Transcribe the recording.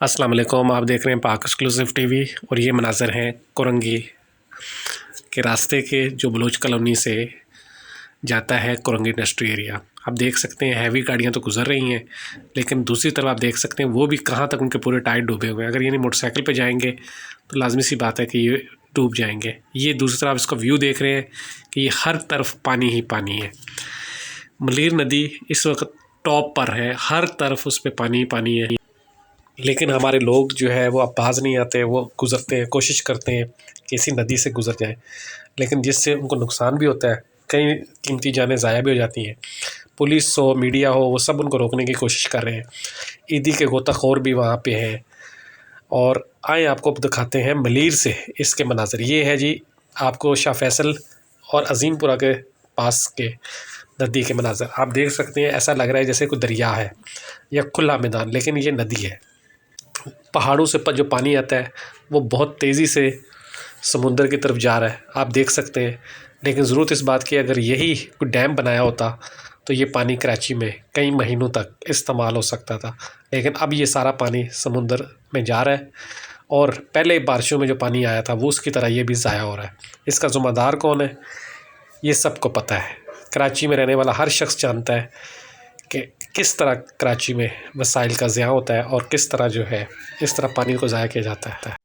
अस्सलाम वालेकुम। आप देख रहे हैं पाक एक्सक्लूसिव टीवी और ये मनाज़र हैं कोरंगी के रास्ते के जो बलोच कॉलोनी से जाता है कोरंगी इंडस्ट्री एरिया। आप देख सकते हैं हैवी गाड़ियाँ तो गुजर रही हैं, लेकिन दूसरी तरफ आप देख सकते हैं वो भी कहाँ तक उनके पूरे टायर डूबे हुए हैं। अगर ये नहीं मोटरसाइकिल पे जाएंगे तो लाजमी सी बात है कि ये डूब जाएंगे। ये दूसरी तरफ इसका व्यू देख रहे हैं कि ये हर तरफ पानी ही पानी है। मलीर नदी इस वक्त टॉप पर है, हर तरफ उस पर पानी ही पानी है। लेकिन हमारे लोग जो है वो अब बाज नहीं आते, वो गुज़रते हैं, कोशिश करते हैं कि इसी नदी से गुज़र जाएं, लेकिन जिससे उनको नुकसान भी होता है, कई कीमती जानें ज़ाया भी हो जाती हैं। पुलिस हो, मीडिया हो, वो सब उनको रोकने की कोशिश कर रहे हैं। ईदी के गोताखोर भी वहाँ पे हैं। और आए आपको दिखाते हैं मलीर से इसके मनाज़र। ये है जी आपको शाह फैसल और अज़ीमपुरा के पास के नदी के मनाज़र आप देख सकते हैं। ऐसा लग रहा है जैसे कोई दरिया है या खुला मैदान, लेकिन ये नदी है। पहाड़ों से जो पानी आता है वो बहुत तेज़ी से समुंदर की तरफ जा रहा है, आप देख सकते हैं। लेकिन ज़रूरत इस बात की, अगर यही कोई डैम बनाया होता तो ये पानी कराची में कई महीनों तक इस्तेमाल हो सकता था। लेकिन अब ये सारा पानी समुंदर में जा रहा है और पहले बारिशों में जो पानी आया था वो उसकी तरह ये भी ज़ाया हो रहा है। इसका ज़िम्मेदार कौन है, ये सबको पता है। कराची में रहने वाला हर शख्स जानता है कि किस तरह कराची में वसाइल का ज़िया होता है और किस तरह जो है इस तरह पानी को ज़ाया किया जाता है।